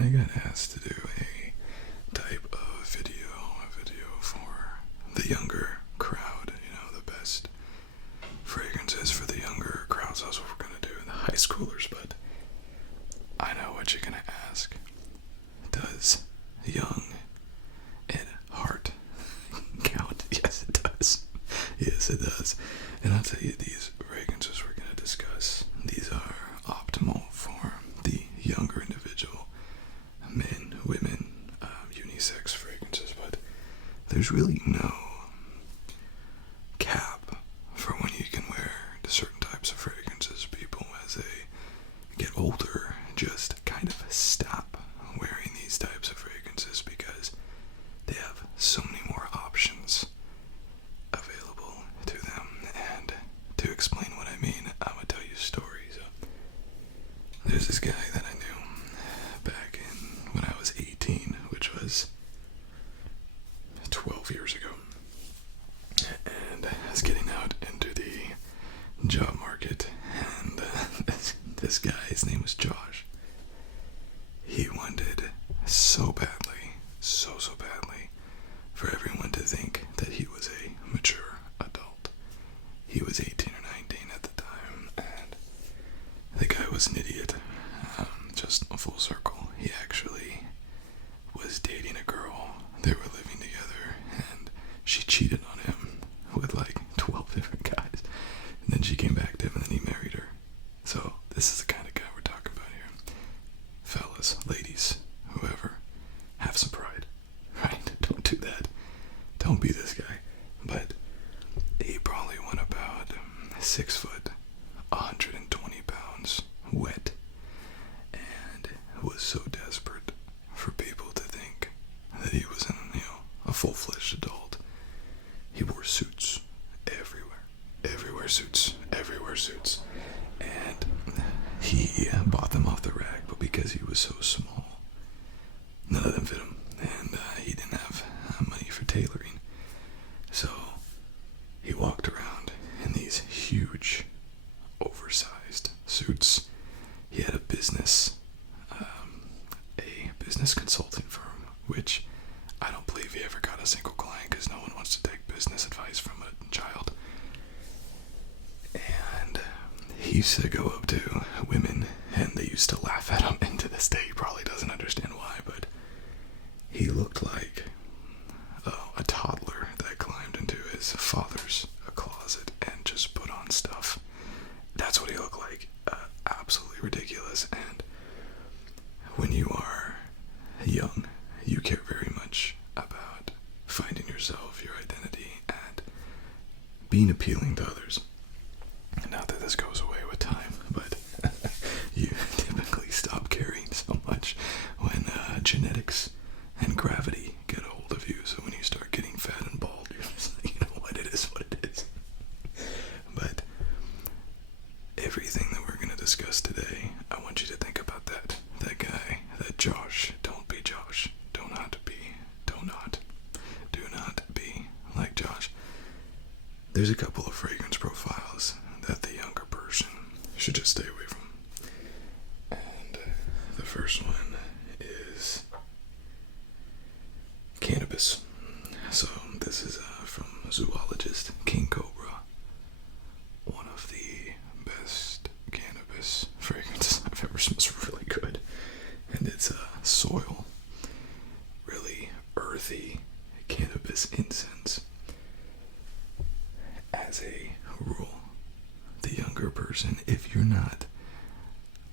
I got asked to do a type of video for the younger crowd, the best fragrances for the younger crowds. That's what we're going to do, the high schoolers, but I know what you're going to ask. Does young at heart count? Yes, it does. Yes, it does. And I'll tell you, these fragrances we're going to discuss, these are optimal for the younger individual, men, women, unisex fragrances, but there's really no cap for when you can wear certain types of fragrances. People, as they get older, just kind of stop wearing these types of fragrances because they have so many more options available to them. And to explain what I mean, I'm going to tell you a story. So there's this guy that I knew back in when I was 18, which was 12 years ago. And I was getting out into the job market, and this guy, his name was Josh. He wanted so badly, so badly, for everyone to think that he was a mature adult. He was 18 or 19 at the time, and the guy was an idiot. Just a full circle. He actually was dating a girl. They were living together, and she cheated on him with like 12 different guys. And then she came back to him, and then he married her. So this is the kind of guy we're talking about here. Fellas, ladies, whoever, have some pride, right? Don't do that. Don't be this guy. But he probably went about 6 foot, 120 pounds, wet, and was so desperate for people to think that he was a full-fledged adult. He wore suits everywhere suits, and he bought them off the rack, but because he was so small, none of them fit him, and he didn't have money for tailoring, so he walked around in these huge, oversized suits. He had a business consulting firm, which I don't believe he ever got a single client because no one wants to take business advice from a child. And he used to go up to women, and they used to laugh at him, and to this day he probably doesn't understand why, but he looked like a toddler that climbed into his father's closet and just put on stuff. That's what he looked like. Absolutely ridiculous. And when you are young, you care very much about finding yourself, your identity, and being appealing to others. Not that this goes away with time, but you typically stop caring so much when genetics and gravity get a hold of you. So when you start getting fat and bald, you're just like, what it is. But everything that we're going to discuss today, I want you to think about that guy, that Josh. Don't be Josh. Do not be like Josh. There's a couple of fragrance profiles that the younger person should just stay away from. And the first one is cannabis. So this is from zoologist King Cobra. One of the best cannabis fragrances I've ever smelled. It's really good. And it's soil. Really earthy cannabis incense. As a rule, the younger person, if you're not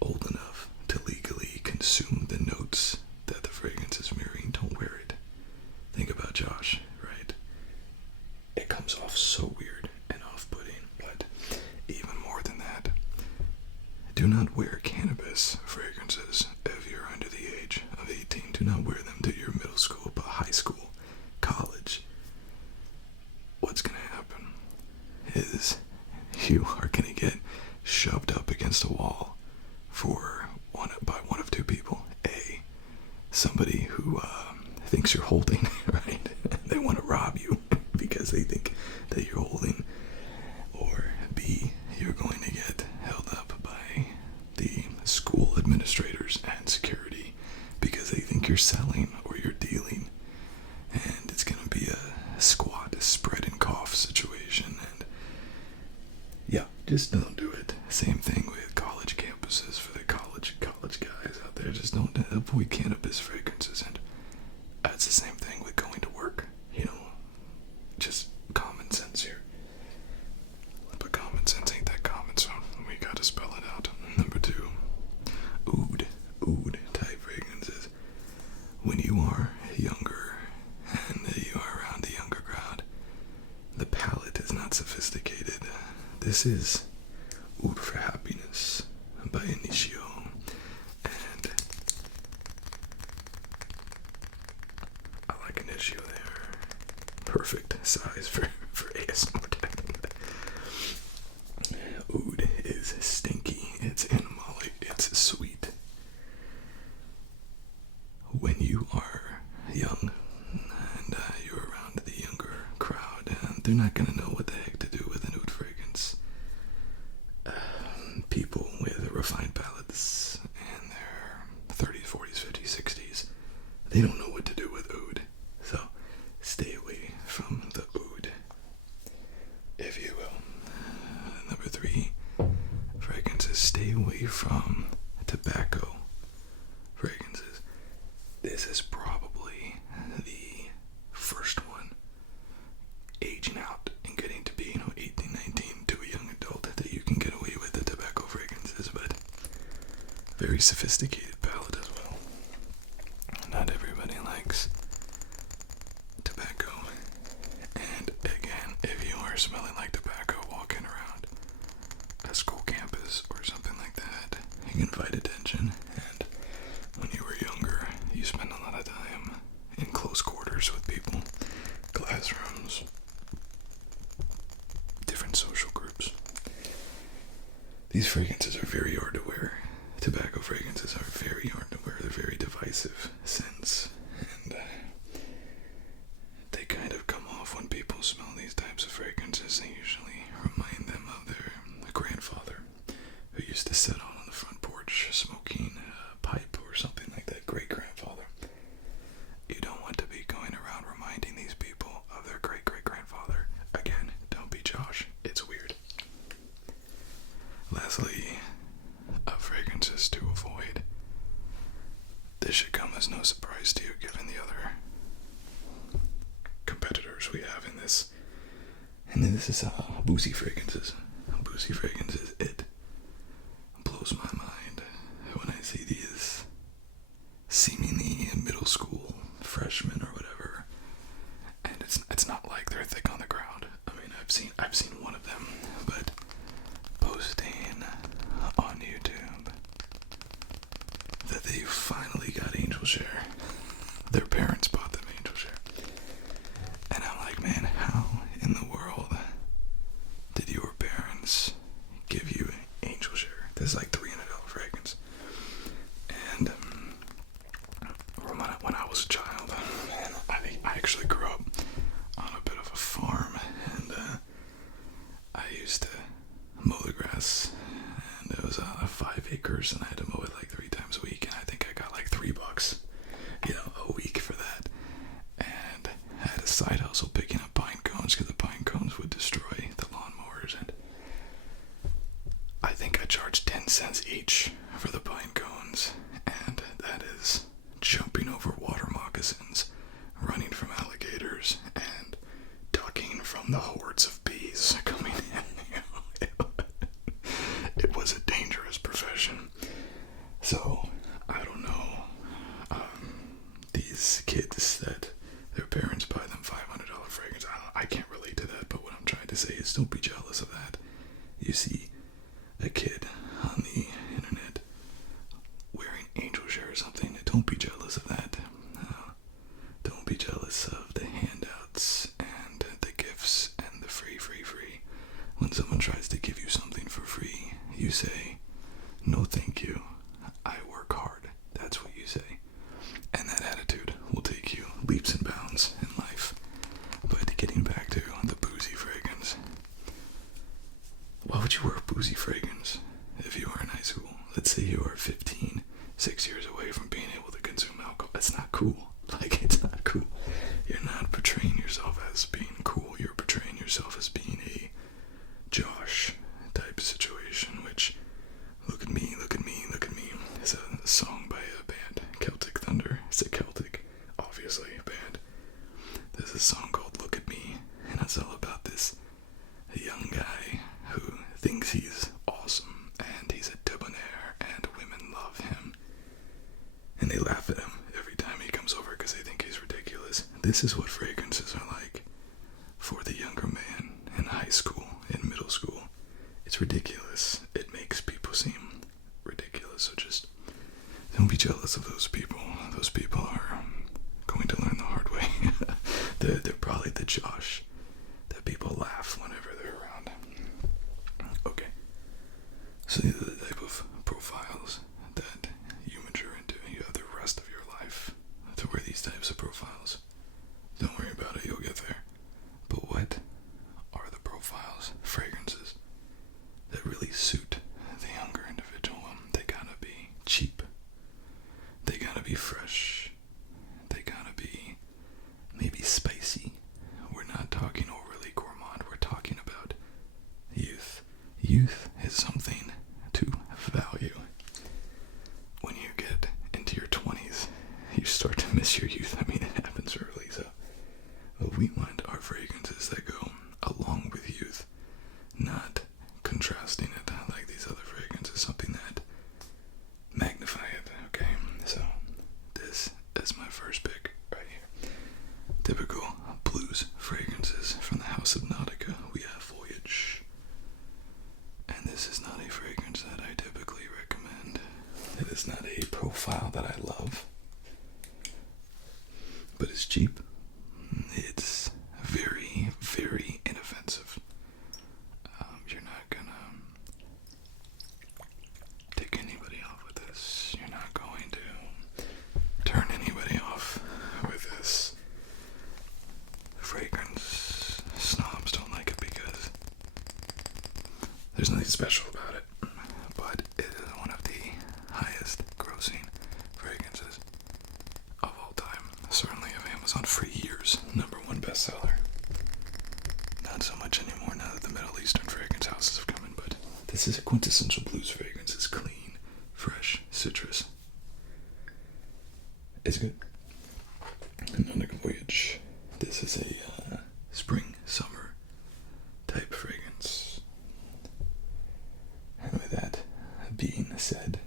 old enough to legally consume the notes that the fragrance is mirroring, don't wear it. Think about Josh, right? It comes off so weird and off-putting, but even more than that, do not wear cannabis fragrances if you're under the age of 18. Do not wear them to your middle school, high school, college. What's going to happen is you are going to get shoved up against a wall by one of two people. A, somebody who thinks you're holding, right? They want to rob you because they think that you're holding. Or B, you're going to get held up by the school administrators and security because think you're selling or you're dealing, and it's gonna be a squat, spread and cough situation. And yeah, just don't do it. Same thing with college campuses for the college guys out there. Just don't avoid cannabis fragrances, and that's the same thing with going to work. Just common sense here. But common sense ain't that common, so we gotta spell it out. Number 2, oud type fragrances. When you are younger and you are around the younger crowd, the palate is not sophisticated. This is Oud for Happiness by Initio, and I like Initio there. Perfect size for ASMR tagging. Oud is stinky, it's animalic, it's sweet. When you are young and you're around the younger crowd, they're not going to know what the heck to do with an oud fragrance. People with refined palates in their 30s, 40s, 50s, 60s, they don't know what to do with oud. So stay away from the oud, if you will. Number 3, fragrances. Stay away from tobacco fragrances. This is probably the first one aging out and getting to be, 18, 19 to a young adult that you can get away with the tobacco fragrances, but very sophisticated palate as well. Not everybody likes tobacco. And again, if you are smelling like tobacco walking around a school campus or something like that, you can invite attention. And when you were younger, you spend a lot of time in close quarters with people, classrooms, different social groups. These fragrances are very hard to wear. Tobacco fragrances are very hard to wear. They're very divisive scents, and they kind of come off when people smell these types of fragrances. They usually remind them of their grandfather, who used to sit on the front porch smoking a pipe or something like that. Great-grandfather. You don't want to be going around reminding these people of their great-great-grandfather. Again, don't be Josh. It's weird. Lastly, fragrances to avoid. This should come as no surprise to you given the other competitors we have in this. And this is boozy fragrances. Boozy fragrances, it blows my mind when I see these seemingly middle school freshmen or whatever, and it's not like they're thick on the ground. I mean, I've seen one of them, but posting on YouTube that they finally got angel share. Their parents bought them angel share, and I'm like, man, how in the world did your parents give you angel share? This is like $300 fragrance. And when I was a child, I actually grew up on a bit of a farm, and I used to mow the grass, and it was 5 acres, and I had to mow it like 3 times a week, and I think I got like $3, a week for that. And I had a side hustle picking up pine cones, because the pine cones would destroy the lawnmowers, and I think I charged 10 cents each for the pine cones, and that is jumping over water moccasins, running from alligators, and ducking from the hordes of bees coming in. It was a dangerous profession. So, I don't know, these kids that their parents buy them $500 fragrance, I can't relate to that, but what I'm trying to say is don't be jealous of that. You see a kid on the internet wearing angel share or something, don't be jealous of that. Don't be jealous of the handouts and the gifts and the free. When someone tries to give you something for free, you say, no thank you, I work hard. That's what you say. And that attitude will take you leaps and bounds in life. But getting back to the boozy fragrance, why would you wear a boozy fragrance if you are in high school? Let's say you are 15, 6 years away from being able to consume alcohol. That's not cool. Like, it's not cool. You're not portraying yourself as being cool. You're portraying yourself as being a Josh type situation, which, look at me, look at me, look at me. It's a song by a band, Celtic Thunder. It's a Celtic, obviously, band. There's a song called Look at Me, and it's all about this young guy who thinks he's awesome, and he's a debonair, and women love him. And they laugh at him every time he comes over because they think he's ridiculous. This is what fragrances are like for the younger man in high school, in middle school. It's ridiculous. It makes people seem ridiculous. So just don't be jealous of those people. Those people are going to learn the hard way. they're probably the Josh that people laugh whenever they're around. Okay. So these are the type of profiles that you mature into. You have the rest of your life to wear these types of profiles. Don't worry about it, you'll get there. But what are the profiles, fragrances, that really suit the younger individual? They gotta be cheap. They gotta be fresh. They gotta be maybe spicy. We're not talking overly gourmand. We're talking about youth. Youth is something to value. When you get into your 20s, you start to miss your youth. I mean, it happens early, so we want our fragrances that go along with youth, not contrasting it like these other fragrances, something that magnify it, okay? So this is my first pick right here. Typical blues fragrances from the house of Nautica. We have Voyage. And this is not a fragrance that I typically recommend. It is not a profile that I love. But it's cheap. It's very, very inoffensive. You're not gonna take anybody off with this. You're not going to turn anybody off with this. Fragrance snobs don't like it because there's nothing special about it. But it is one of the highest grossing fragrances of all time. Certainly of Amazon for years. #1 bestseller. Not so much anymore now that the Middle Eastern fragrance houses have come in, but this is a quintessential blues fragrance. It's clean, fresh, citrus. It's good. Nautica Voyage. This is a spring, summer type fragrance. And with that being said,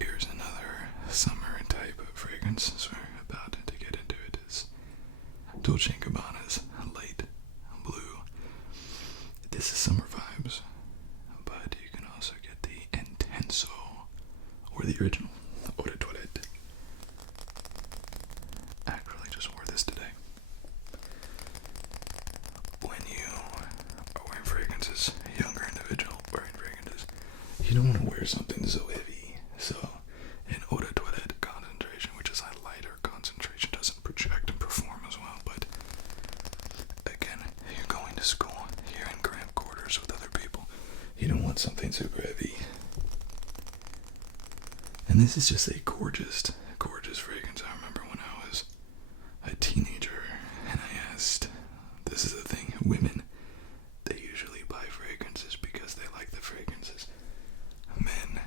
here's another summer type of fragrance. So we're about to get into it. It's Dolce & Gabbana's Light Blue. This is summer vibes, but you can also get the Intenso, or the original, Eau de Toilette. Actually just wore this today. When you are wearing fragrances, younger individual wearing fragrances, you don't want to wear something so heavy. So an Eau de Toilette concentration, which is a lighter concentration, doesn't project and perform as well. But again, you're going to school, you're in cramped quarters with other people, you don't want something super heavy. And this is just a gorgeous, gorgeous fragrance. I remember when I was a teenager and I asked, this is the thing, women, they usually buy fragrances because they like the fragrances. Men,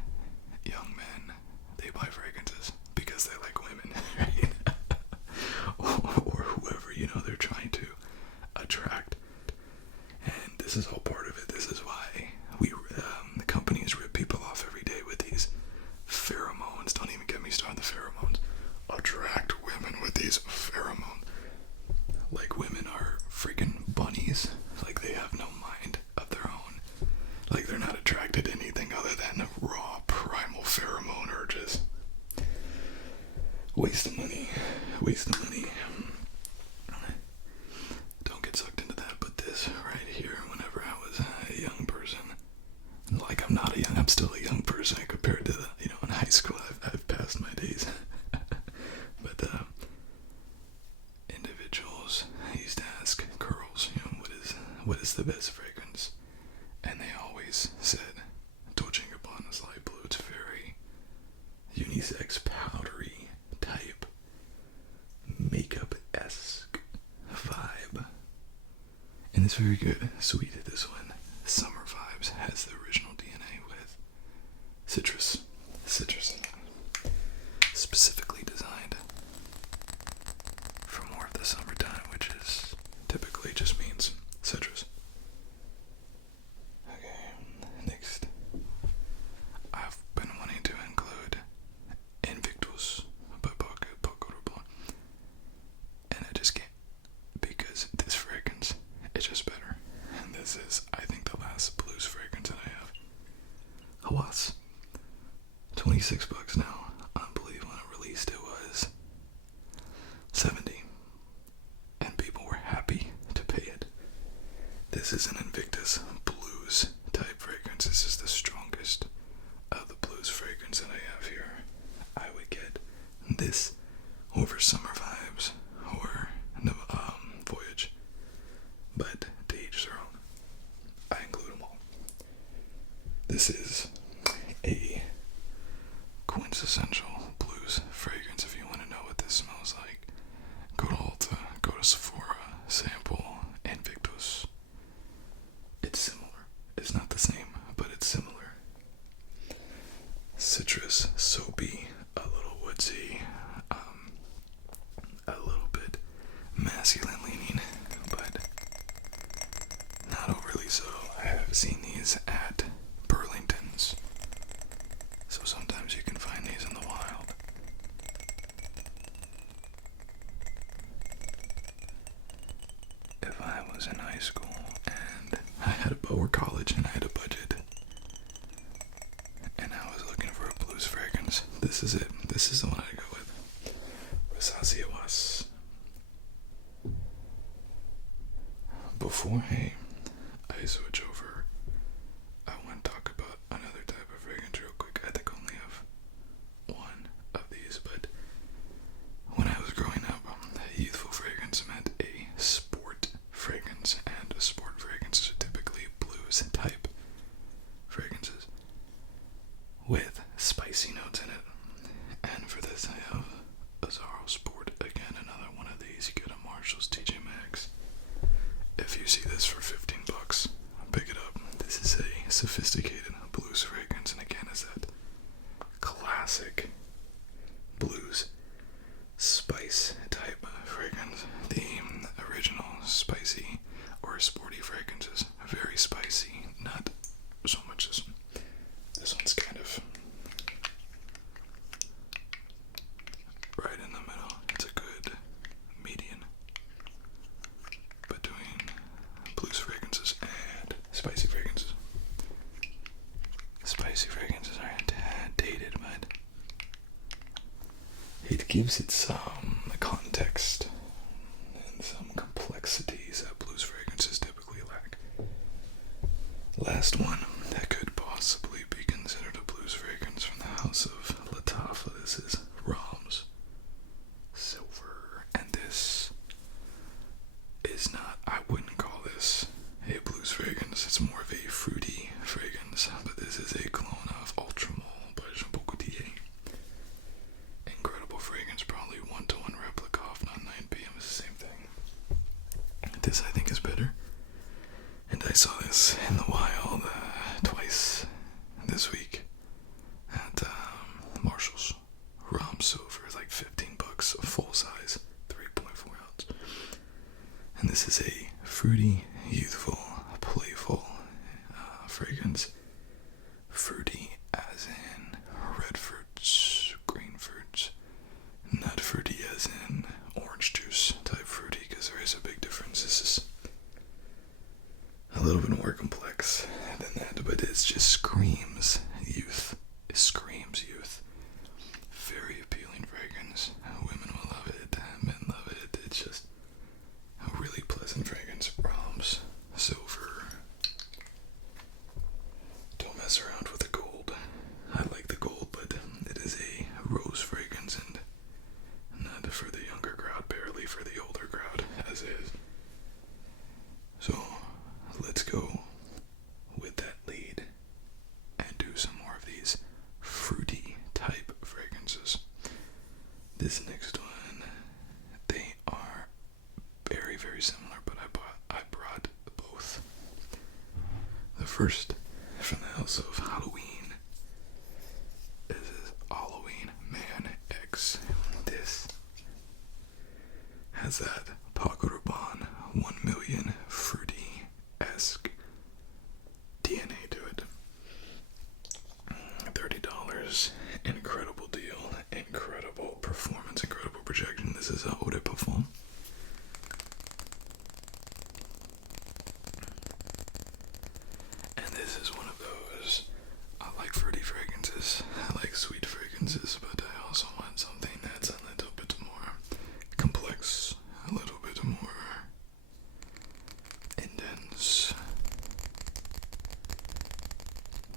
young men, they buy fragrances because they like women, right? or whoever, they're trying to attract. And this is all part of it. This is why the companies rip people off every day with these pheromones. Don't even get me started on the pheromones. Attract women with these pheromones. Like women are freaking bunnies. Like they have no mind of their own. Like they're not attracted to anything other than raw primal pheromone urges. Waste of money. Waste of money. Don't get sucked into that, but this right here, whenever I was a young person, like I'm still a young person compared to in high school, I've passed my days. But individuals used to ask girls, what is the best fragrance? And they always said Dolce & Gabbana's Light Blue. It's very unisex powdery type makeup-esque vibe. And it's very good. Sweet. This one, Summer Vibes, has the original DNA with citrus. Specifically designed for more of the summertime, which is typically just means citrus. Okay, next. I've been wanting to include Invictus by Paco Rabanne, and I just can't, because this fragrance is just better. And this is, I think, the last blues fragrance that I have. Hawas. $26 now. I believe when it released it was $70, and people were happy to pay it. This is an Invictus blues type fragrance. This is the strongest of the blues fragrance that I have here. I would get this over Summer Vibes or Voyage, but to each their own. I include them all. This is a quintessential blues fragrance. If you want to know what this smells like, go to Ulta, go to Sephora, sample Invictus. It's similar. It's not the same, but it's similar. Citrus, soapy, a little woodsy, a little bit masculine leaning, but not overly so. I have seen these at Burlington's, so sometimes you can find these in the wild. If I was in high school and I had or college and I had a budget and I was looking for a blues fragrance, this is it. This is the one I'd go with. Rasasi Hawas. Before I switch over, I want to talk about another type of fragrance real quick. I think I only have one of these, but when I was growing up, youthful fragrance meant a sport fragrance, and sport fragrances are typically blues type fragrances with spicy notes in it. And for this, I have Azzaro Sport. Again, another one of these. You get a Marshall's TJ Maxx. If you see this for $15, pick it up. This is a sophisticated blues fragrance, and again, is that classic blues spice type fragrance. The original spicy or sporty fragrances, very spicy, not so much this one. This one's kind of right in the middle. It's a good median between blues fragrances and spicy fragrances. Spicy fragrances are a tad dated, but it gives it some context and some complexities that blues fragrances typically lack. Last one that could possibly be considered a blues fragrance from the house of Lattafa. This is Ramz Silver, and this is not, I wouldn't call this a blues fragrance. It's more of a fruity fragrance, but this is a clone of Ultramol by Jean Paul Gaultier. Incredible fragrance, probably 1-to-1 replica of Not 9 PM is the same thing. This I think is better, and I saw this in the wild twice this week at Marshall's. Ramz Silver, like $15, full size, 3.4 ounce. And this is a fruity, youthful, playful fragrance. Fruity as in red fruits, green fruits, not fruity as in orange juice type fruity, because there is a big difference. This is a little bit more complex. This next one, they are very, very similar, but I brought both. The first, from the house of Halloween, is Halloween Man X. This has that Paco Rabanne 1 million fruity-esque DNA to it. $30, incredible deal, incredible performance, incredible projection. This is a Eau de Parfum. And this is one of those, I like fruity fragrances, I like sweet fragrances, but I also want something that's a little bit more complex, a little bit more intense.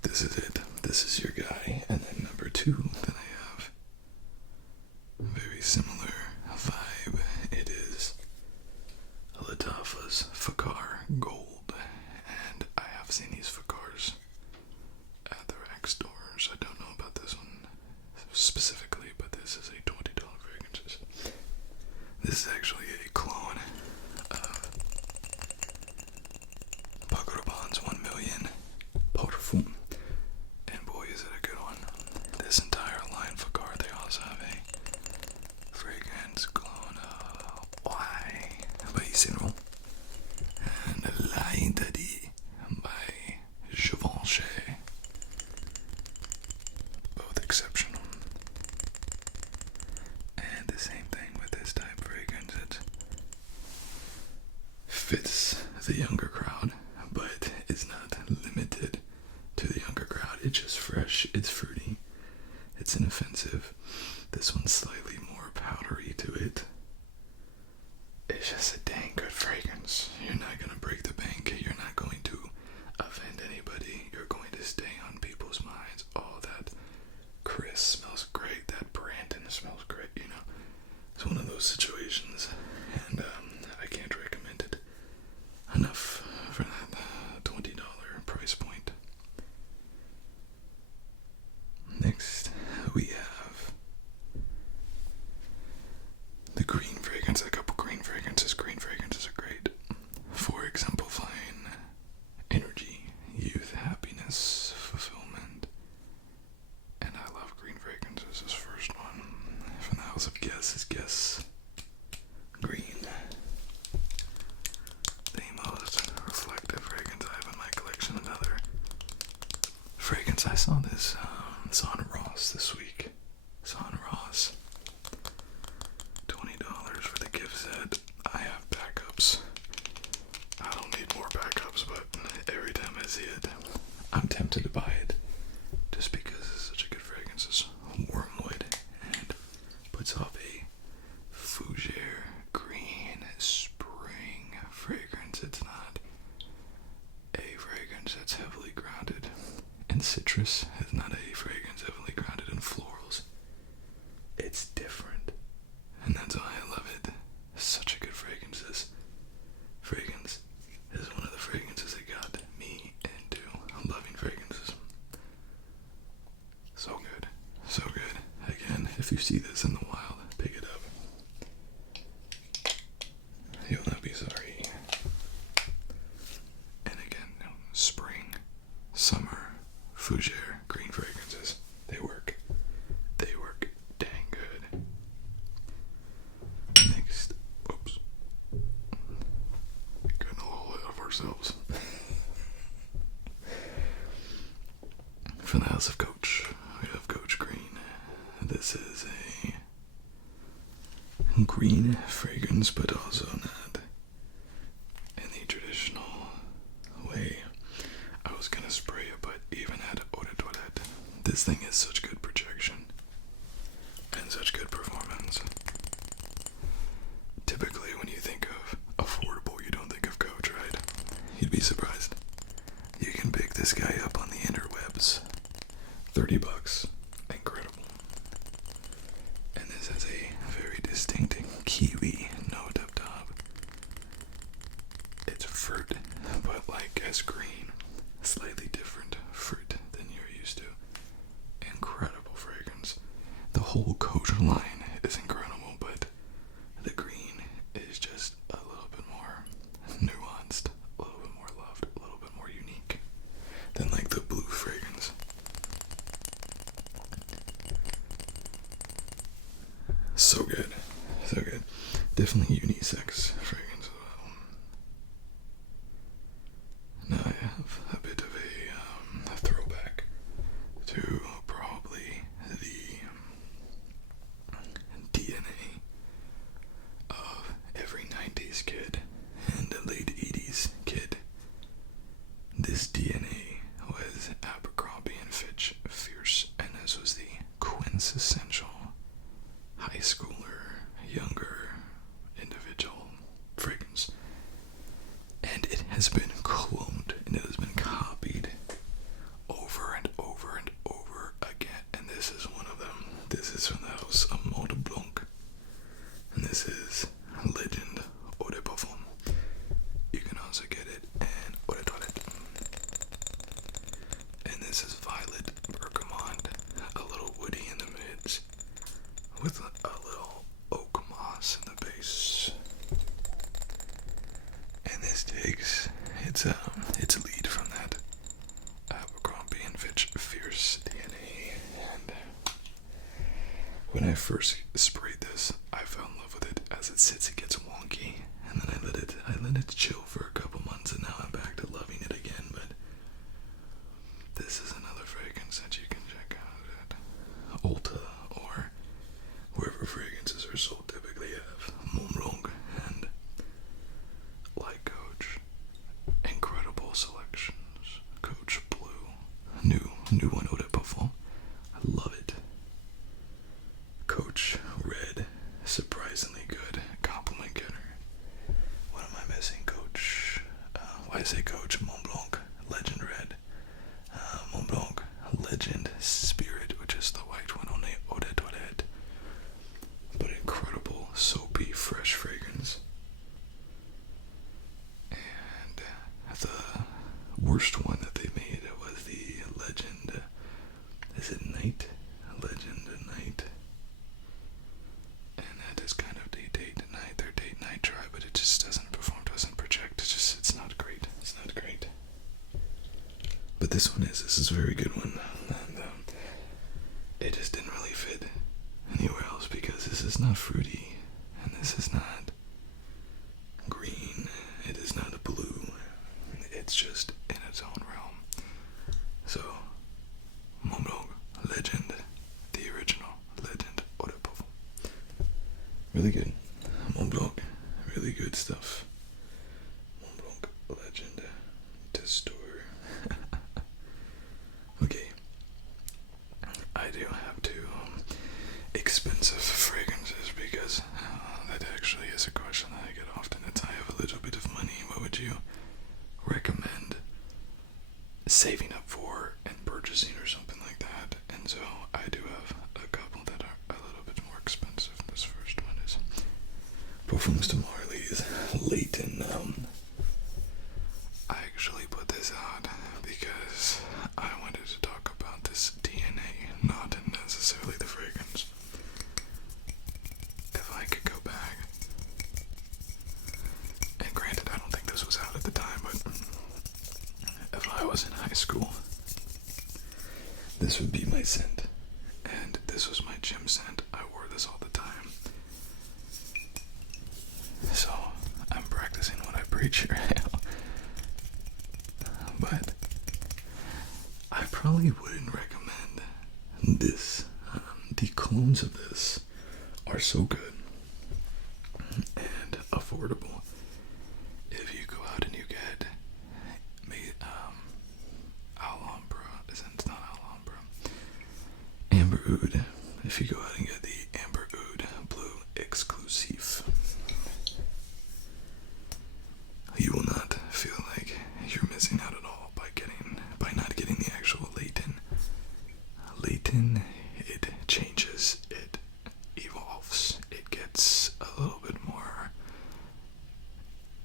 This is it. This is your guy. And then number 2 that I have, very similar vibe. It is Lattafa's Fakhar Gold. And I have seen these Fakhars at the rack stores. I don't know about this one specifically, but this is a $20 fragrance. This is actually a clone of Paco Rabanne's 1 million Perfume. And boy, is it a good one. This entire line for Fakhar, they also have a fragrance clone of Why by Cero and La Interdit by Givenchy. Both exceptional. And the same thing with this type of fragrance. It fits the younger crowd, but it's not limited to the younger crowd. It's just fresh, it's fruity, it's inoffensive. This one's slightly more powdery to it. It's just a dang good fragrance. You're not gonna break the bank. You're not going to offend anybody. You're going to stay on people's minds. Oh, that Chris smells great. That Brandon smells great. You know, it's one of those situations, and I can't recommend it enough for that $20 price point. Next, we have the green fragrance. A couple green fragrances. Green fragrances are great for exemplifying energy, youth, happiness, fulfillment. And I love green fragrances. This first one from the house of Guess is Guess Green. The most reflective fragrance I have in my collection. Another fragrance. I saw this on Ross this week. It's on Ross. $20 for the gift set. I have backups. I don't need more backups, but every time I see it, I'm tempted to buy it. Just because it's such a good fragrance. It's wormwood and puts off a fougere green spring fragrance. It's not a fragrance that's heavily grounded in citrus. It's not a fragrance heavily grounded in florals. It's different, and that's why I love it. It's such a good fragrance. This fragrance is one of the fragrances that got me into loving fragrances. So good, so good. Again, if you see this in the wild, pick it up. You'll not be sorry. And again, spring, summer, fougere, green fragrances, they work. They work dang good. Next, whoops. Getting a little ahead of ourselves. From the house of Coach, we have Coach Green. This is a green fragrance, but also not in the traditional way. I was gonna spray it, but even at eau de toilette, this thing is such good projection and such good performance. Typically, when you think of affordable, you don't think of Coach, right? You'd be surprised. You can pick this guy up on the interwebs. $30. Incredible. And this has a very distinct kiwi note up top. It's fruit, but like as green. Slightly different fruit than you're used to. Incredible fragrance. The whole Coach line is incredible. So good. So good. Definitely unisex fragrance as well. Now I have a bit of a throwback to probably the DNA of every 90s kid and a late 80s kid. This DNA was Abercrombie and Fitch Fierce, and this was the quintessential high schooler, younger individual fragrance. And it has been cloned, and it has been copied over and over and over again. And this is one of them. This is from the house of Mont Blanc. And this is Legend Eau de Parfum. You can also get it in Eau de Toilette. And this is Violet Bergamot, a little woody in the mids, with a little oak moss in the base. And this takes its lead from that Abercrombie and Fitch Fierce DNA. And when I first sprayed this, I fell in love with it. As it sits, it gets wonky, and then I let it chill for a couple months, and now I'm back to loving it again. But this is another fragrance that you can check out at Ulta or wherever fragrances are sold. Typically have Mont Blanc and Light Coach. Incredible selections. Coach Blue, new one Eau de Parfum. I love it. Coach Red, surprisingly good. Compliment getter. What am I missing? Coach. Why say Coach? Mont Blanc Legend Red. Mont Blanc Legend Spirit, which is the white one on the Eau de Toilette. But incredible, soapy, fresh fragrance. And the worst one that they made was the Legend. Is it Night? Legend Night. And that is kind of the date night. Their date night try, but it just doesn't perform, doesn't project. It's not great. It's not great. But this is a very good one. And it just didn't really fit anywhere else because this is not fruity, and this is not green, it is not blue, it's just in its own realm. So, Mont Blanc Legend, the original Legend Eau de Parfum. Really good. Mont Blanc, really good stuff. Mont Blanc Legend to store. Okay. I do have two expensive fragrances because that actually is a question that I get often. It's, I have a little bit of money, what would you recommend saving up for and purchasing or something like that? And so I do have a couple that are a little bit more expensive. This first one is Perfumes de Marley's Layton. I actually put this out because I wanted to talk about this DNA, not necessarily the fragrance. If I could go back, and granted, I don't think this was out at the time, but if I was in high school, this would be my scent, and this was my gym scent. I wore this all the time. So, I'm practicing what I preach here now. But I probably wouldn't recommend this. The clones of this are so good and affordable. If you go out and you get Alhambra, it's not Alhambra, Amber Oud. If you go out and get the Amber Oud Blue Exclusive, you will not feel like you're missing out at all by not getting the actual Layton. Layton, it changes, it evolves, it gets a little bit more,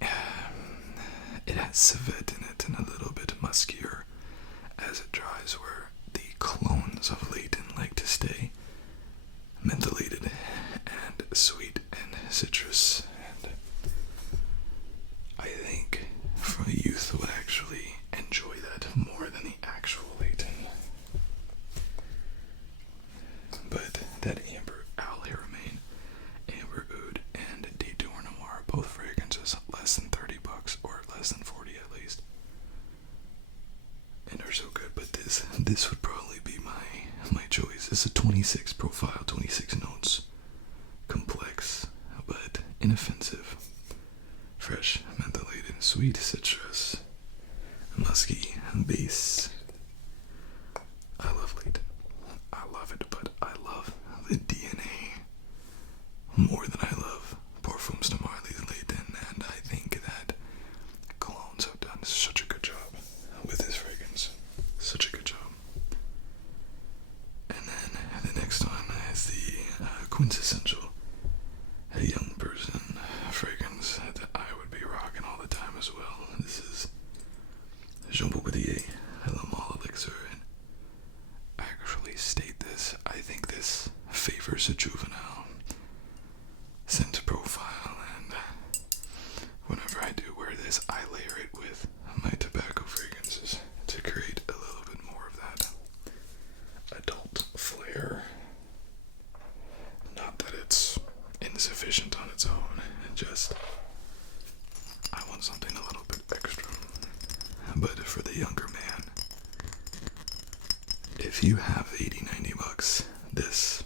it has civet in it and a little bit muskier as it dries, where the clones of Layton like to stay mentholated and sweet and citrus. And I think for youth would actually enjoy that more than the actual Layton. But that Amber Oud Remain this would probably be my choice. It's a 26 profile, 26 notes. Complex, but inoffensive. Fresh, mentholated, sweet citrus, musky, base. I love Layton. I love it, but I love the DNA more than I love Perfume de Marley's Layton, and I think that Colognes have done such a good job with this fragrance. Such a good job. And then the next one is the quintessential young person fragrance that I would be rocking all the time as well. This is JPG La Male Elixir. And I actually state this, I think this favors a juvenile scent profile, and whenever I do wear this, I layer it with my tobacco fragrances to create a little bit more of that adult flair. Not that it's insufficient on its own, just I want something a little bit extra. But for the younger man, if you have 80-90 bucks, this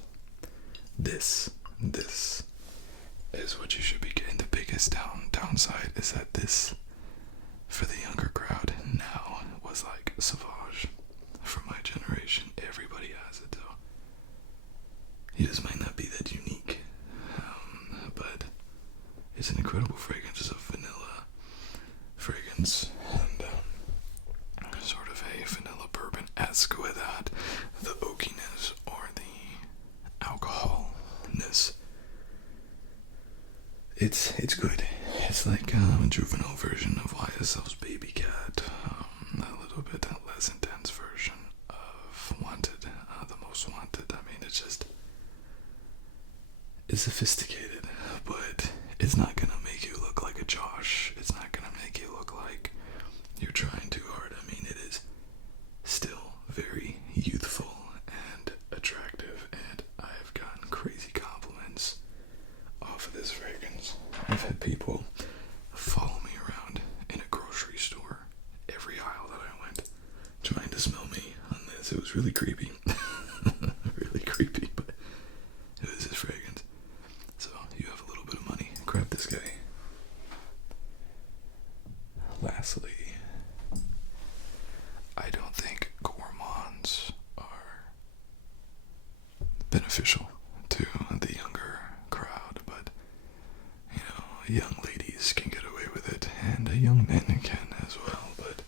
is what you should be getting. The biggest downside is that this, for the younger crowd now, was like Sauvage. For my generation, everybody has it though. Yours might not be that unique, but it's an incredible fragrance. It's a vanilla fragrance, and sort of a vanilla bourbon-esque without the oakiness or the alcoholness. It's good. It's like a juvenile version of YSL's Baby Cat, a little bit less intense version of Wanted, the Most Wanted. I mean, it's sophisticated, but it's not gonna make you look like a Josh. It's not gonna make you look like you're trying too hard. I mean, it is still very youthful and attractive, and I've gotten crazy compliments off of this fragrance. I've had people follow me around in a grocery store, every aisle that I went, trying to smell me on this. It was really creepy. Really creepy, but it was his fragrance. So, you have a little bit of money, grab this guy. Lastly, I don't think gourmands are beneficial to the younger crowd, but young ladies can get away with it, and young men can as well, but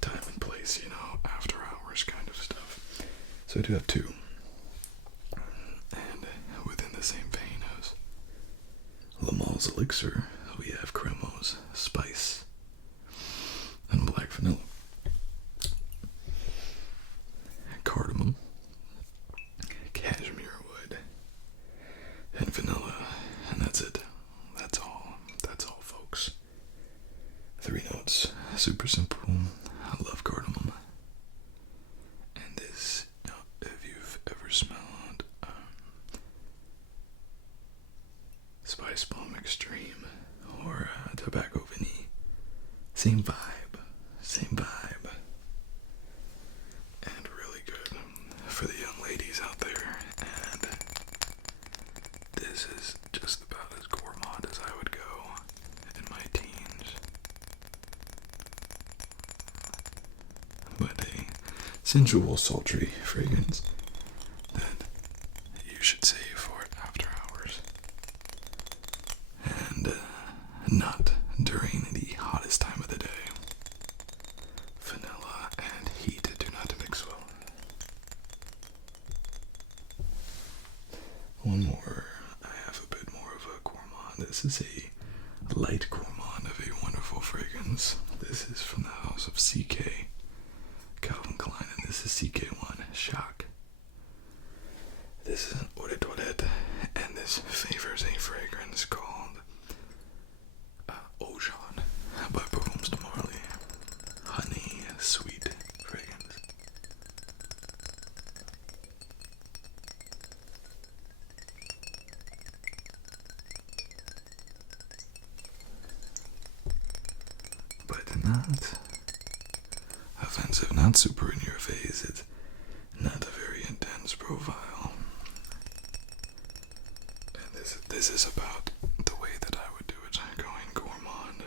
time and place, after hours kind of stuff. So I do have two, and within the same vein as La Male's Elixir, we have Cremo's Spice and Black Vanilla, cardamom, cashmere wood, and vanilla, and that's it. That's all, folks. 3 notes, super simple. I love cardamom. And this, if you've ever smelled Spice Bomb Extreme or Tobacco Vanille, same vibe. And really good for the young ladies out there. And this is just about as gourmand as I would go in my teens. But a sensual, sultry fragrance that you should save for after hours. And not during the hottest time of the day. Vanilla and heat do not mix well. One more. I have a bit more of a gourmand. This is a light gourmand of a wonderful fragrance. This is from the house of CK Calvin Klein, and this is CK1 Shock. This is an Eau de Toilette, and this favors a fragrance called Ocean by Perfume de Marley. Honey, sweet fragrance. But not offensive explosive, not super in your face. It's not a very intense profile. And this is about the way that I would do it, going gourmand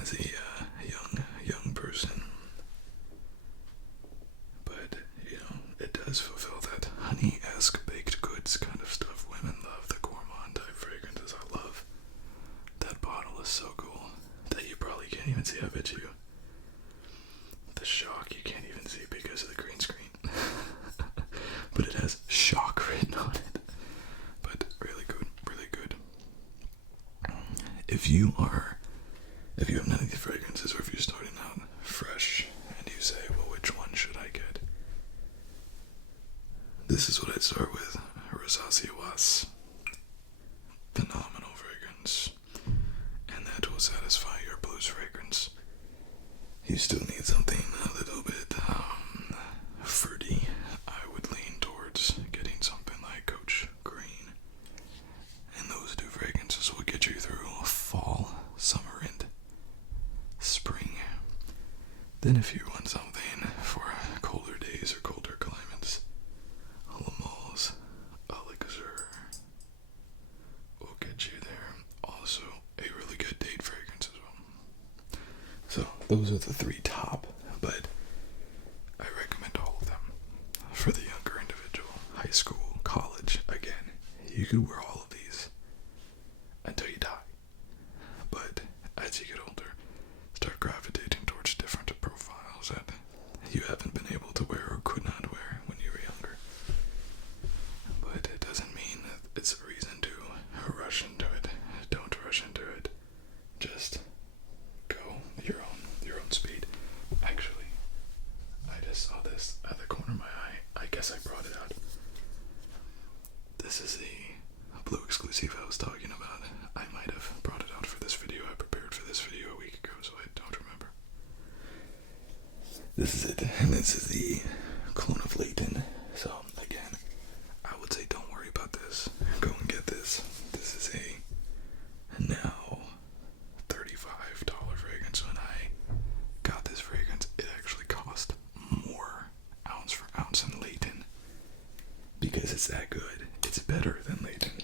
as a young person. But, it does fulfill that honey-esque baked goods kind of stuff. Women love the gourmand type fragrances. I love that bottle. Is so cool that you probably can't even see. I bet you the shock you can't even see because of the green screen. But it has shock written on it. But really good, really good. If you have none of these fragrances, or if you're starting out fresh and you say, well, which one should I get? This is what I'd start with. Rasasi Hawas. Phenomenal fragrance. And that will satisfy your blues fragrance. You still need something a little bit fruity. I would lean towards getting something like Coach Green. And those two fragrances will get you through fall, summer, and spring. Then if you want something for colder days or colder climates, La Male Elixir will get you there. Also, a really good date fragrance as well. So, those are the three top, but I recommend all of them for the younger individual. High school, college, again, you could wear all of these until you die. But as you get older, start gravitating towards different profiles that you haven't been able to wear or could not wear when you were younger. But it doesn't mean that it's a reason to rush into it. Don't rush into it. Just go your own speed. Actually, I just saw this at the corner of my eye. I guess I brought it out. This is the blue exclusive I was talking about. I might have brought it out for this video. I prepared for this video a week ago, so I don't remember. This is it. And this is the Cologne of Layton. So, again, I would say don't worry about this. Go and get this. This is a now $35 fragrance. When I got this fragrance, it actually cost more ounce for ounce than Layton. Because it's that good. It's better than Layton.